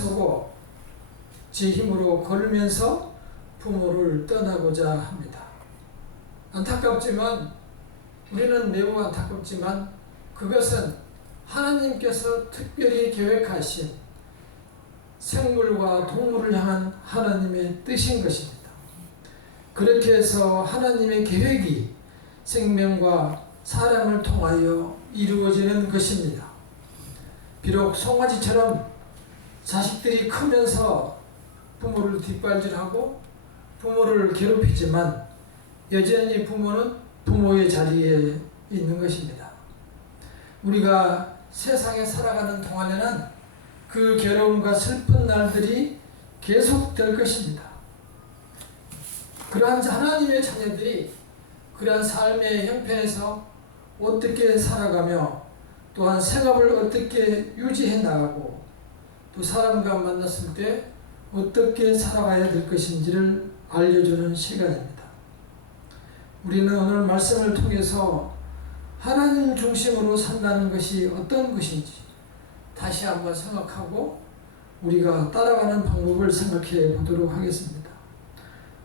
일어서고 제 힘으로 걸으면서 부모를 떠나고자 합니다. 안타깝지만 우리는 매우 안타깝지만 그것은 하나님께서 특별히 계획하신 생물과 동물을 향한 하나님의 뜻인 것입니다. 그렇게 해서 하나님의 계획이 생명과 사람을 통하여 이루어지는 것입니다. 비록 송아지처럼 자식들이 크면서 부모를 뒷발질하고 부모를 괴롭히지만 여전히 부모는 부모의 자리에 있는 것입니다. 우리가 세상에 살아가는 동안에는 그 괴로움과 슬픈 날들이 계속될 것입니다. 그러한 하나님의 자녀들이 그러한 삶의 형편에서 어떻게 살아가며 또한 생업을 어떻게 유지해 나가고 또 사람과 만났을 때 어떻게 살아가야 될 것인지를 알려주는 시간입니다. 우리는 오늘 말씀을 통해서 하나님 중심으로 산다는 것이 어떤 것인지 다시 한번 생각하고 우리가 따라가는 방법을 생각해 보도록 하겠습니다.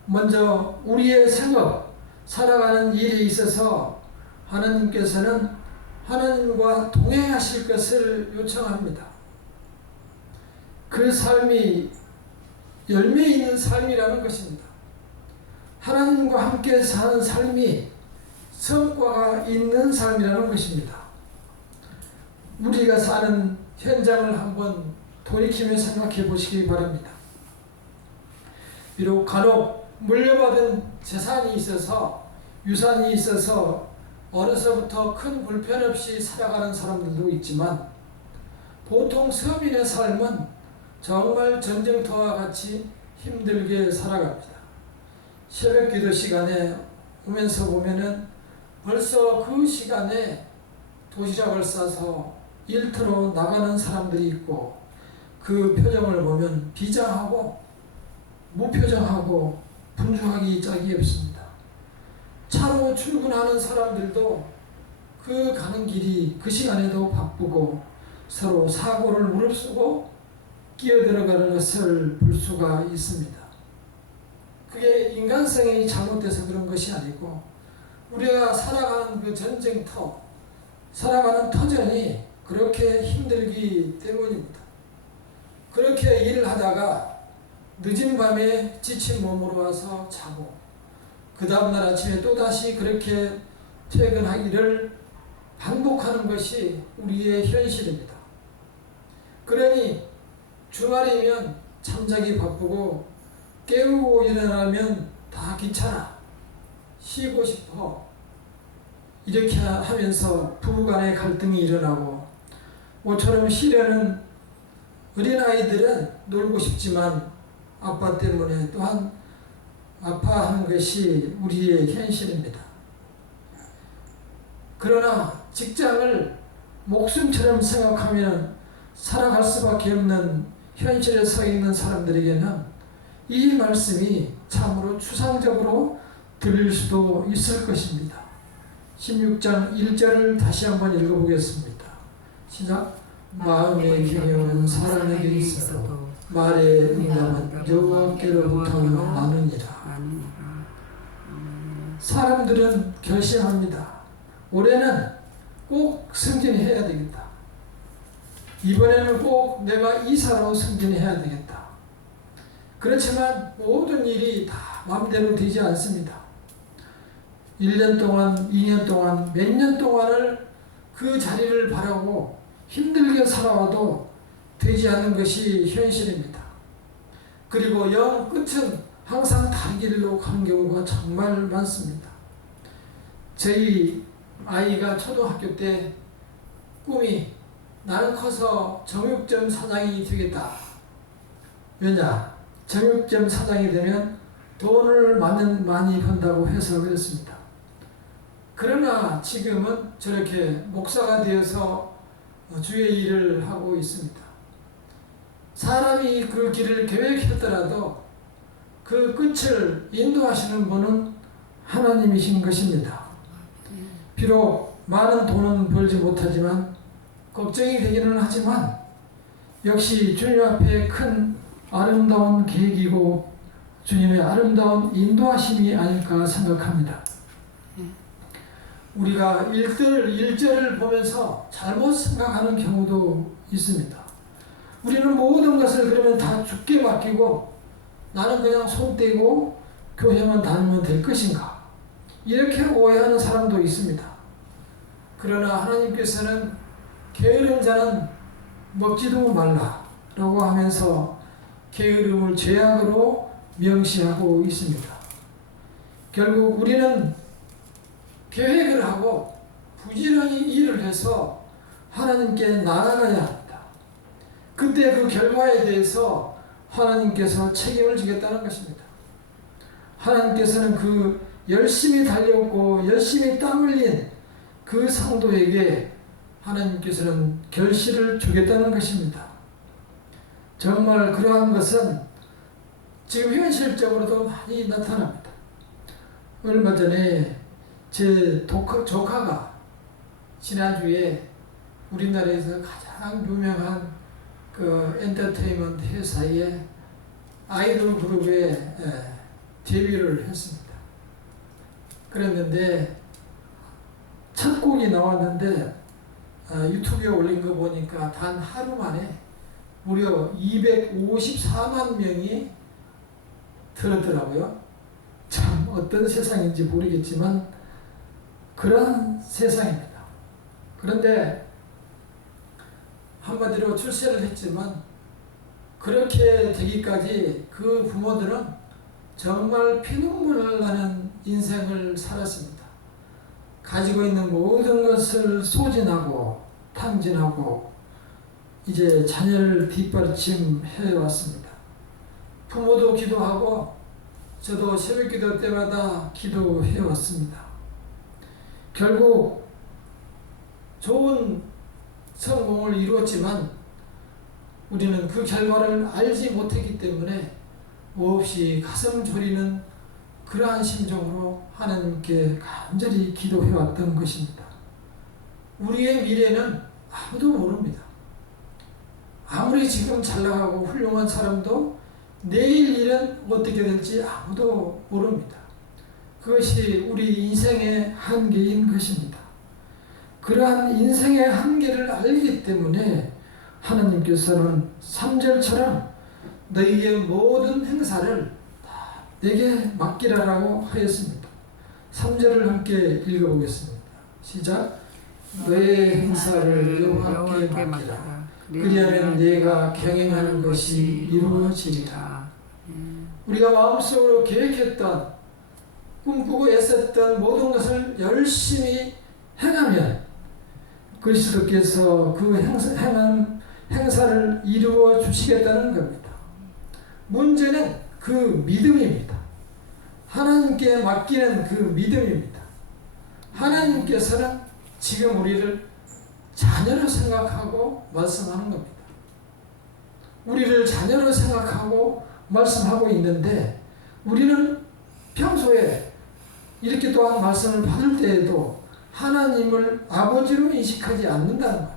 먼저 우리의 생업, 살아가는 일에 있어서 하나님께서는 하나님과 동행하실 것을 요청합니다. 그 삶이 열매 있는 삶이라는 것입니다. 하나님과 함께 사는 삶이 성과가 있는 삶이라는 것입니다. 우리가 사는 현장을 한번 돌이키며 생각해 보시기 바랍니다. 비록 간혹 물려받은 재산이 있어서 유산이 있어서 어려서부터 큰 불편 없이 살아가는 사람들도 있지만 보통 서민의 삶은 정말 전쟁터와 같이 힘들게 살아갑니다. 새벽 기도 시간에 오면서 보면은 벌써 그 시간에 도시락을 싸서 일터로 나가는 사람들이 있고 그 표정을 보면 비장하고 무표정하고 분주하기 짝이 없습니다. 차로 출근하는 사람들도 그 가는 길이 그 시간에도 바쁘고 서로 사고를 무릅쓰고 끼어들어가는 것을 볼 수가 있습니다. 그게 인간성이 잘못돼서 그런 것이 아니고 우리가 살아가는 그 전쟁터, 살아가는 터전이 그렇게 힘들기 때문입니다. 그렇게 일을 하다가 늦은 밤에 지친 몸으로 와서 자고 그 다음날 아침에 또다시 그렇게 퇴근하기를 반복하는 것이 우리의 현실입니다. 그러니 주말이면 잠자기 바쁘고 깨우고 일어나면 다 귀찮아, 쉬고 싶어 이렇게 하면서 부부간의 갈등이 일어나고 모처럼 쉬려는 어린아이들은 놀고 싶지만 아빠 때문에 또한 아파하는 것이 우리의 현실입니다. 그러나 직장을 목숨처럼 생각하면 살아갈 수밖에 없는 현실에 서 있는 사람들에게는 이 말씀이 참으로 추상적으로 들릴 수도 있을 것입니다. 16장 1절을 다시 한번 읽어보겠습니다. 시작. 마음의 경영은 사람에게 있어도 말의 응답은 여호와께로부터 나느니라. 사람들은 결심합니다. 올해는 꼭 승진해야 되겠다. 이번에는 꼭 내가 이사로 승진해야 되겠다. 그렇지만 모든 일이 다 마음대로 되지 않습니다. 1년 동안, 2년 동안, 몇 년 동안을 그 자리를 바라고 힘들게 살아와도 되지 않는 것이 현실입니다. 그리고 영 끝은 항상 다른 길로 가는 경우가 정말 많습니다. 저희 아이가 초등학교 때 꿈이 나는 커서 정육점 사장이 되겠다. 왜냐? 정육점 사장이 되면 돈을 많이 번다고 해서 그랬습니다. 그러나 지금은 저렇게 목사가 되어서 주의 일을 하고 있습니다. 사람이 그 길을 계획했더라도 그 끝을 인도하시는 분은 하나님이신 것입니다. 비록 많은 돈은 벌지 못하지만 걱정이 되기는 하지만 역시 주님 앞에 큰 아름다운 계획이고 주님의 아름다운 인도하심이 아닐까 생각합니다. 우리가 1절을 보면서 잘못 생각하는 경우도 있습니다. 우리는 모든 것을 그러면 다 주께 맡기고 나는 그냥 손 떼고 교회만 다니면 될 것인가? 이렇게 오해하는 사람도 있습니다. 그러나 하나님께서는 게으른 자는 먹지도 말라라고 하면서 게으름을 죄악으로 명시하고 있습니다. 결국 우리는 계획을 하고 부지런히 일을 해서 하나님께 나아가야 합니다. 그때 그 결과에 대해서 하나님께서 책임을 지겠다는 것입니다. 하나님께서는 그 열심히 달렸고 열심히 땀 흘린 그 성도에게 하나님께서는 결실을 주겠다는 것입니다. 정말 그러한 것은 지금 현실적으로도 많이 나타납니다. 얼마 전에 제 조카가 지난주에 우리나라에서 가장 유명한 그 엔터테인먼트 회사의 아이돌 그룹에 데뷔를 했습니다. 그랬는데 첫 곡이 나왔는데 유튜브에 올린 거 보니까 단 하루 만에 무려 254만 명이 들었더라고요. 참 어떤 세상인지 모르겠지만 그런 세상입니다. 그런데 한마디로 출세를 했지만 그렇게 되기까지 그 부모들은 정말 피눈물을 나는 인생을 살았습니다. 가지고 있는 모든 것을 소진하고 탕진하고 이제 자녀를 뒷받침해 왔습니다. 부모도 기도하고 저도 새벽 기도 때마다 기도해 왔습니다. 결국 좋은 성공을 이루었지만 우리는 그 결과를 알지 못했기 때문에 몹시 가슴 졸이는 그러한 심정으로 하나님께 간절히 기도해 왔던 것입니다. 우리의 미래는 아무도 모릅니다. 아무리 지금 잘 나가고 훌륭한 사람도 내일 일은 어떻게 될지 아무도 모릅니다. 그것이 우리 인생의 한계인 것입니다. 그러한 인생의 한계를 알기 때문에 하나님께서는 3절처럼 너희의 모든 행사를 다 내게 맡기라라고 하였습니다. 3절을 함께 읽어보겠습니다. 시작. 너의 행사를 여호와께 맡기라. 그리하면 네가 경영하는 것이 이루어지리라. 우리가 마음속으로 계획했던 꿈꾸고 애썼던 모든 것을 열심히 행하면 그리스도께서 그 행사를 이루어 주시겠다는 겁니다. 문제는 그 믿음입니다. 하나님께 맡기는 그 믿음입니다. 하나님께서는 지금 우리를 자녀로 생각하고 말씀하는 겁니다. 우리를 자녀로 생각하고 말씀하고 있는데 우리는 평소에 이렇게 또한 말씀을 받을 때에도 하나님을 아버지로 인식하지 않는다는 겁니다.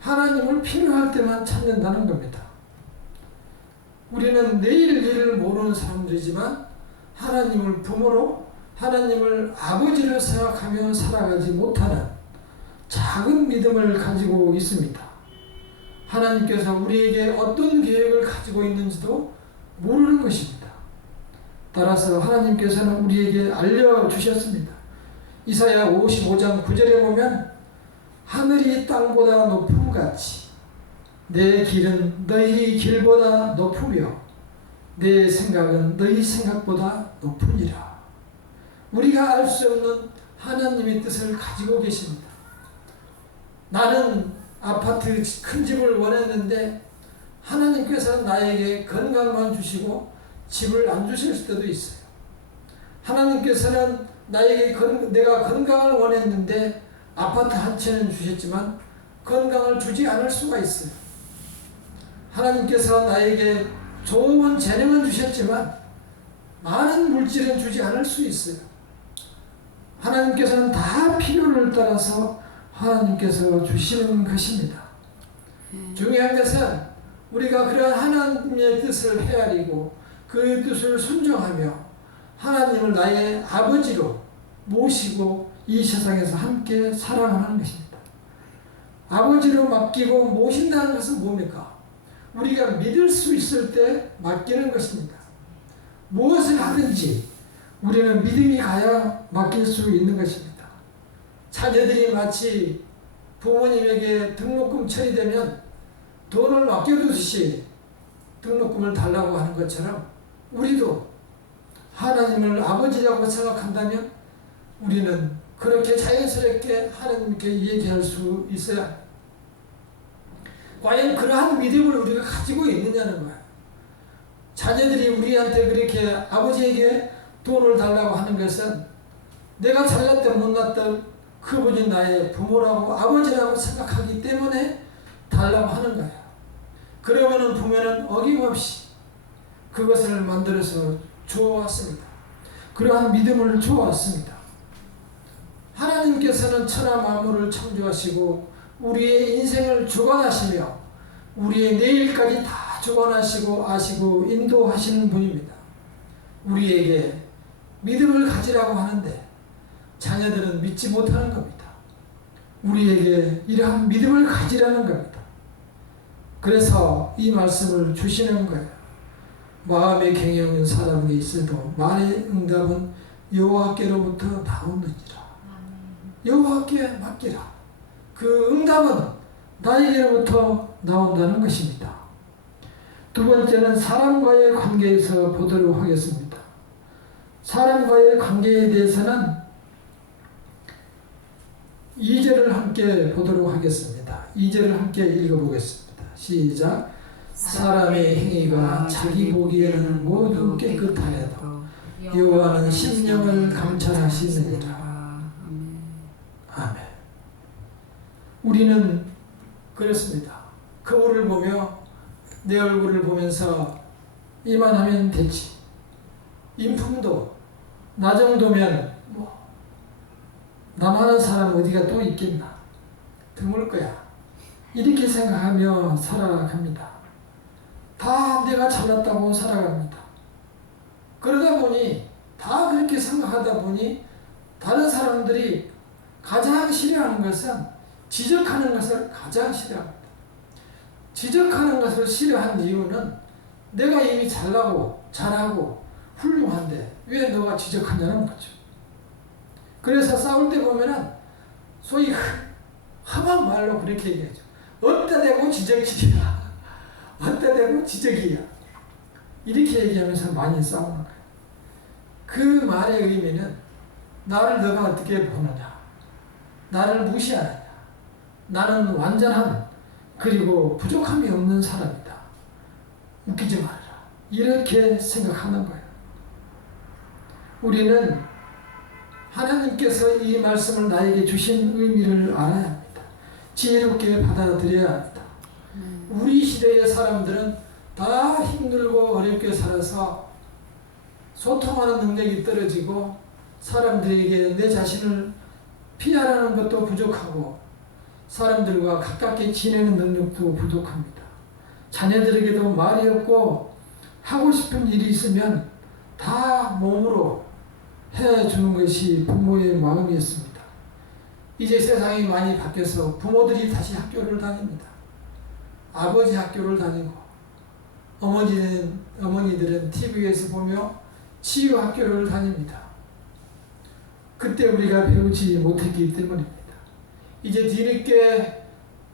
하나님을 필요할 때만 찾는다는 겁니다. 우리는 내일 일을 모르는 사람들이지만 하나님을 부모로 하나님을 아버지로 생각하며 살아가지 못하는 작은 믿음을 가지고 있습니다. 하나님께서 우리에게 어떤 계획을 가지고 있는지도 모르는 것입니다. 따라서 하나님께서는 우리에게 알려주셨습니다. 이사야 55장 9절에 보면 하늘이 땅보다 높음같이 내 길은 너희 길보다 높으며 내 생각은 너희 생각보다 높으니라. 우리가 알 수 없는 하나님의 뜻을 가지고 계십니다. 나는 아파트 큰 집을 원했는데 하나님께서 나에게 건강만 주시고 집을 안 주실 때도 있어요. 하나님께서는 나에게 내가 건강을 원했는데 아파트 한 채는 주셨지만 건강을 주지 않을 수가 있어요. 하나님께서 나에게 좋은 재능은 주셨지만 많은 물질은 주지 않을 수 있어요. 하나님께서는 다 필요를 따라서 하나님께서 주시는 것입니다. 중요한 것은 우리가 그런 하나님의 뜻을 헤아리고 그 뜻을 순종하며 하나님을 나의 아버지로 모시고 이 세상에서 함께 살아가는 것입니다. 아버지로 맡기고 모신다는 것은 뭡니까? 우리가 믿을 수 있을 때 맡기는 것입니다. 무엇을 하든지 우리는 믿음이 가야 맡길 수 있는 것입니다. 자녀들이 마치 부모님에게 등록금 처리되면 돈을 맡겨두듯이 등록금을 달라고 하는 것처럼 우리도 하나님을 아버지라고 생각한다면 우리는 그렇게 자연스럽게 하나님께 얘기할 수 있어야 합니다. 과연 그러한 믿음을 우리가 가지고 있느냐는 거예요. 자녀들이 우리한테 그렇게 아버지에게 돈을 달라고 하는 것은 내가 잘났든 못났든 그분이 나의 부모라고 아버지라고 생각하기 때문에 달라고 하는 거예요. 그러면은 부모는 어김없이 그것을 만들어서 주어왔습니다. 그러한 믿음을 주어왔습니다. 하나님께서는 천하 만물을 창조하시고 우리의 인생을 주관하시며 우리의 내일까지 다 주관하시고 아시고 인도하시는 분입니다. 우리에게 믿음을 가지라고 하는데 자녀들은 믿지 못하는 겁니다. 우리에게 이러한 믿음을 가지라는 겁니다. 그래서 이 말씀을 주시는 거예요. 마음의 경영은 사람에게 있어도 말의 응답은 여호와께로부터 나오느니라. 여호와께 맡기라. 그 응답은 나에게로부터 나온다는 것입니다. 두 번째는 사람과의 관계에서 보도록 하겠습니다. 사람과의 관계에 대해서는 2절을 함께 보도록 하겠습니다. 2절을 함께 읽어보겠습니다. 시작. 사람의 행위가 자기 보기에는 모두 깨끗하여도 여호와는 심령을 감찰하시느니라. 아멘. 우리는 그렇습니다. 거울을 보며 내 얼굴을 보면서 이만하면 되지. 인품도 나 정도면 나만한 사람 어디가 또 있겠나. 드물 거야. 이렇게 생각하며 살아갑니다. 다 내가 잘났다고 살아갑니다. 그러다 보니 다 그렇게 생각하다 보니 다른 사람들이 가장 싫어하는 것은 지적하는 것을 가장 싫어합니다. 지적하는 것을 싫어하는 이유는 내가 이미 잘나고 잘하고 훌륭한데 왜 너가 지적하냐는 거죠. 그래서 싸울 때 보면은 소위 험한 말로 그렇게 얘기하죠. 어디다 대고 지적질이야. 어디다 대고 지적이야. 이렇게 얘기하면서 많이 싸우는 거예요. 그 말의 의미는 나를 너가 어떻게 보느냐. 나를 무시하느냐. 나는 완전한 그리고 부족함이 없는 사람이다. 웃기지 말아라. 이렇게 생각하는 거예요. 우리는 하나님께서 이 말씀을 나에게 주신 의미를 알아야 합니다. 지혜롭게 받아들여야 합니다. 우리 시대의 사람들은 다 힘들고 어렵게 살아서 소통하는 능력이 떨어지고 사람들에게 내 자신을 피하라는 것도 부족하고 사람들과 가깝게 지내는 능력도 부족합니다. 자녀들에게도 말이 없고 하고 싶은 일이 있으면 다 몸으로 해주는 것이 부모의 마음이었습니다. 이제 세상이 많이 바뀌어서 부모들이 다시 학교를 다닙니다. 아버지 학교를 다니고 어머니들은 TV에서 보며 치유 학교를 다닙니다. 그때 우리가 배우지 못했기 때문입니다. 이제 뒤늦게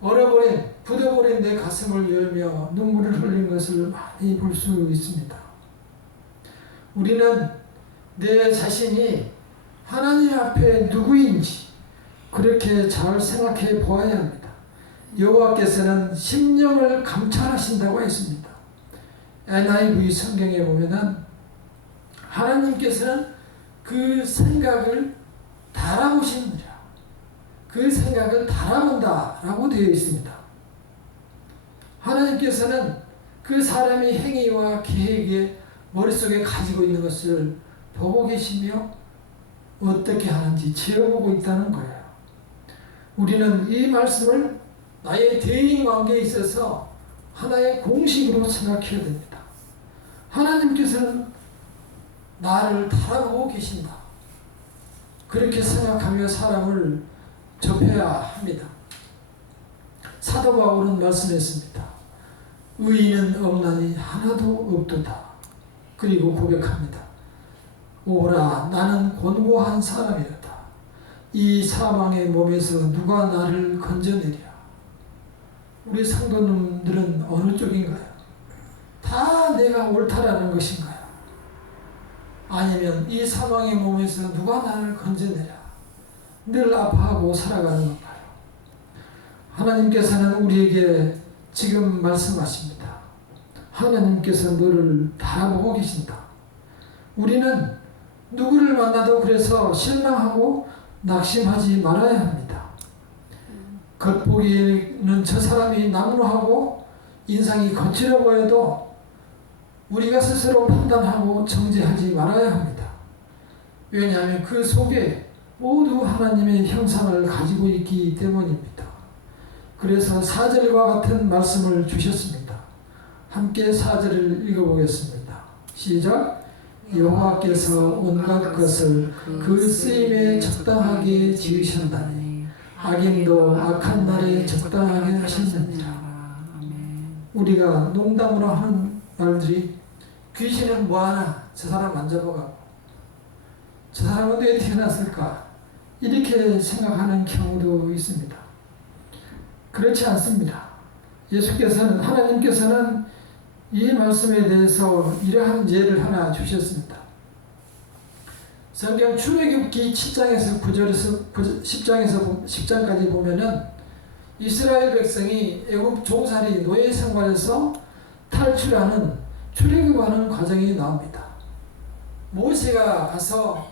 얼어버린 굳어버린 내 가슴을 열며 눈물을 흘린 것을 많이 볼 수 있습니다. 우리는 내 자신이 하나님 앞에 누구인지 그렇게 잘 생각해 보아야 합니다. 여호와께서는 심령을 감찰하신다고 했습니다. NIV 성경에 보면은 하나님께서는 그 생각을 달아보시느니라. 그 생각을 달아본다라고 되어 있습니다. 하나님께서는 그 사람의 행위와 계획에 머릿속에 가지고 있는 것을 보고 계시며 어떻게 하는지 지어보고 있다는 거예요. 우리는 이 말씀을 나의 대인 관계에 있어서 하나의 공식으로 생각해야 됩니다. 하나님께서는 나를 바라보고 계신다. 그렇게 생각하며 사람을 접해야 합니다. 사도 바울은 말씀했습니다. 의인은 없나니 하나도 없도다. 그리고 고백합니다. 오라 나는 곤고한 사람이었다. 이 사망의 몸에서 누가 나를 건져내랴. 우리 성도님들은 어느 쪽인가요? 다 내가 옳다라는 것인가요? 아니면 이 사망의 몸에서 누가 나를 건져내랴. 늘 아파하고 살아가는 건가요? 하나님께서는 우리에게 지금 말씀하십니다. 하나님께서 너를 바라보고 계신다. 우리는 누구를 만나도 그래서 실망하고 낙심하지 말아야 합니다. 겉보기에는 저 사람이 남루하고 인상이 거칠어 보여도 우리가 스스로 판단하고 정죄하지 말아야 합니다. 왜냐하면 그 속에 모두 하나님의 형상을 가지고 있기 때문입니다. 그래서 4절과 같은 말씀을 주셨습니다. 함께 4절을 읽어보겠습니다. 시작. 여호와께서 온갖 것을 그 쓰임에 적당하게 지으셨나니 악인도 악한 날에 적당하게 하셨느니라. 우리가 농담으로 하는 말들이 귀신은 뭐하나 저 사람 만져보고 저 사람은 왜 태어났을까 이렇게 생각하는 경우도 있습니다. 그렇지 않습니다. 예수께서는 하나님께서는 이 말씀에 대해서 이러한 예를 하나 주셨습니다. 성경 출애굽기 7장에서 9절에서 10장까지 보면은 이스라엘 백성이 애굽 종살이 노예 생활에서 탈출하는 출애굽하는 과정이 나옵니다. 모세가 가서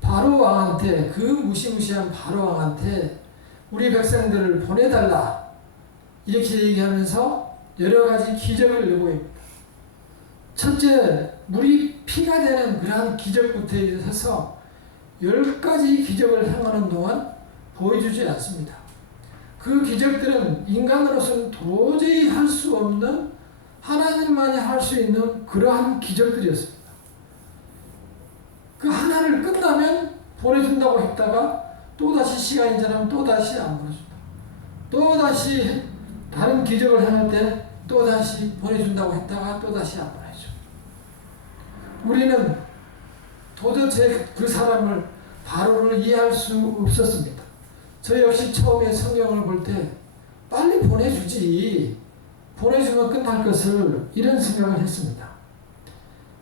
바로 왕한테 그 무시무시한 바로 왕한테 우리 백성들을 보내달라 이렇게 얘기하면서 여러 가지 기적을 요구합니다. 첫째, 물이 피가 되는 그러한 기적부터 해서 10가지 기적을 행하는 동안 보여주지 않습니다. 그 기적들은 인간으로서는 도저히 할 수 없는 하나님만이 할 수 있는 그러한 기적들이었습니다. 그 하나를 끝나면 보내준다고 했다가 또다시 시간이 지나면 또다시 안 보내준다. 또다시 다른 기적을 행할 때 또다시 보내준다고 했다가 또다시 안 보내줘. 우리는 도대체 그 사람을 바로를 이해할 수 없었습니다. 저 역시 처음에 성경을 볼 때 빨리 보내주지 보내주면 끝날 것을 이런 생각을 했습니다.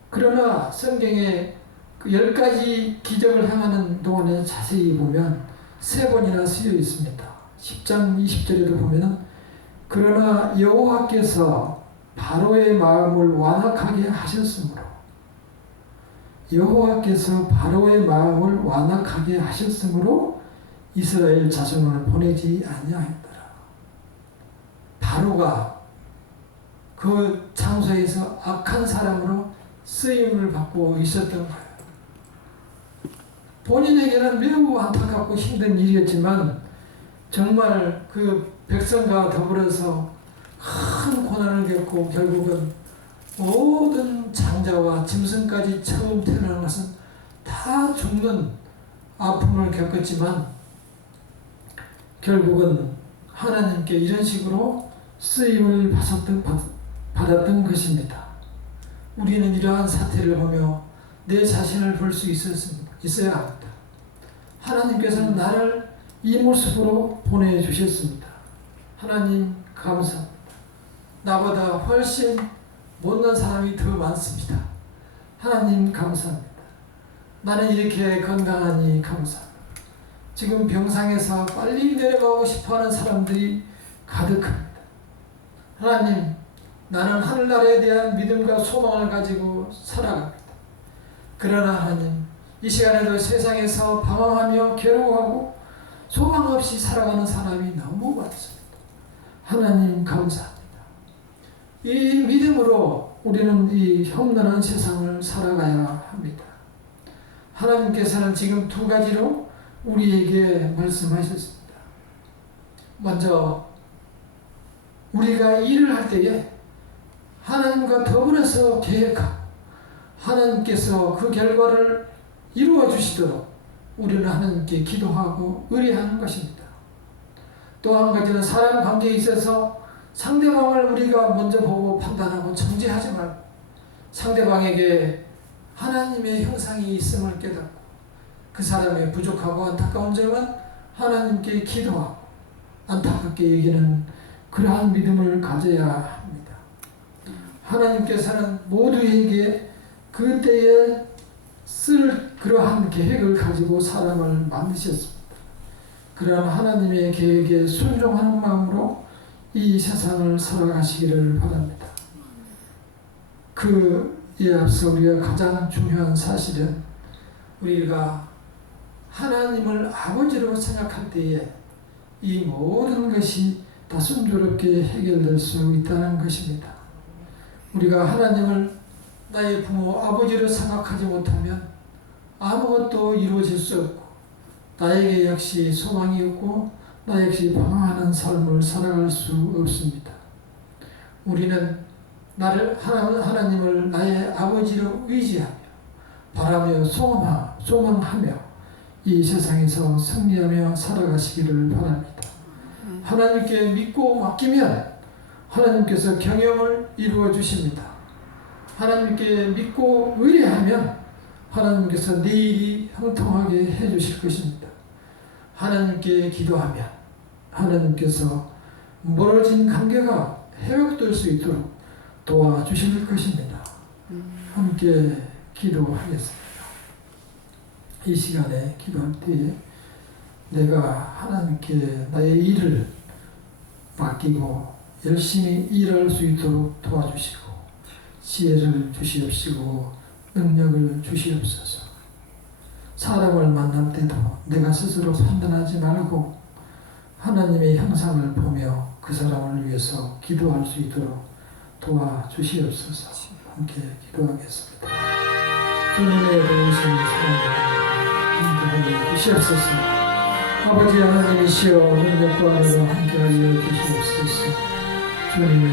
그러나 성경에 그 10가지 기적을 행하는 동안에 자세히 보면 3번이나 쓰여 있습니다. 10장 20절에도 보면은 그러나 여호와께서 바로의 마음을 완악하게 하셨으므로 여호와께서 바로의 마음을 완악하게 하셨으므로 이스라엘 자손을 보내지 아니하였더라. 바로가 그 장소에서 악한 사람으로 쓰임을 받고 있었던 거예요. 본인에게는 매우 안타깝고 힘든 일이었지만 정말 그 백성과 더불어서 큰 고난을 겪고 결국은 모든 장자와 짐승까지 처음 태어난 것은 다 죽는 아픔을 겪었지만 결국은 하나님께 이런 식으로 쓰임을 받았던 것입니다. 우리는 이러한 사태를 보며 내 자신을 볼 수 있어야 합니다. 하나님께서는 나를 이 모습으로 보내주셨습니다. 하나님 감사합니다. 나보다 훨씬 못난 사람이 더 많습니다. 하나님 감사합니다. 나는 이렇게 건강하니 감사합니다. 지금 병상에서 빨리 내려가고 싶어하는 사람들이 가득합니다. 하나님, 나는 하늘나라에 대한 믿음과 소망을 가지고 살아갑니다. 그러나 하나님, 이 시간에도 세상에서 방황하며 괴로워하고 소망 없이 살아가는 사람이 너무 많습니다. 하나님 감사합니다. 이 믿음으로 우리는 이 험난한 세상을 살아가야 합니다. 하나님께서는 지금 2가지로 우리에게 말씀하셨습니다. 먼저 우리가 일을 할 때에 하나님과 더불어서 계획하고 하나님께서 그 결과를 이루어 주시도록 우리는 하나님께 기도하고 의뢰하는 것입니다. 또 한 가지는 사람 관계에 있어서 상대방을 우리가 먼저 보고 판단하고 정죄하지 말고 상대방에게 하나님의 형상이 있음을 깨닫고 그 사람의 부족하고 안타까운 점은 하나님께 기도하고 안타깝게 여기는 그러한 믿음을 가져야 합니다. 하나님께서는 모두에게 그때에 쓸 그러한 계획을 가지고 사람을 만드셨습니다. 그러한 하나님의 계획에 순종하는 마음으로 이 세상을 살아가시기를 바랍니다. 그에 앞서 우리가 가장 중요한 사실은 우리가 하나님을 아버지로 생각할 때에 이 모든 것이 다 순조롭게 해결될 수 있다는 것입니다. 우리가 하나님을 나의 부모, 아버지로 생각하지 못하면 아무것도 이루어질 수 없고 나에게 역시 소망이 없고 나 역시 방황하는 삶을 살아갈 수 없습니다. 우리는 하나님을 나의 아버지로 의지하며 바라며 소망하며 이 세상에서 승리하며 살아가시기를 바랍니다. 하나님께 믿고 맡기면 하나님께서 경영을 이루어 주십니다. 하나님께 믿고 의뢰하면 하나님께서 내 일이 형통하게 해 주실 것입니다. 하나님께 기도하면 하나님께서 멀어진 관계가 회복될 수 있도록 도와주실 것입니다. 함께 기도하겠습니다. 이 시간에 기도할 때에 내가 하나님께 나의 일을 맡기고 열심히 일할 수 있도록 도와주시고 지혜를 주시옵시고 능력을 주시옵소서. 사람을 만날 때도 내가 스스로 판단하지 말고 하나님의 형상을 보며 그 사람을 위해서 기도할 수 있도록 도와주시옵소서. 함께 기도하겠습니다. 주님의 도우심 함께 주시옵소서. 아버지 하나님이시여 능력과 은혜로 함께하여 주시옵소서. 주님의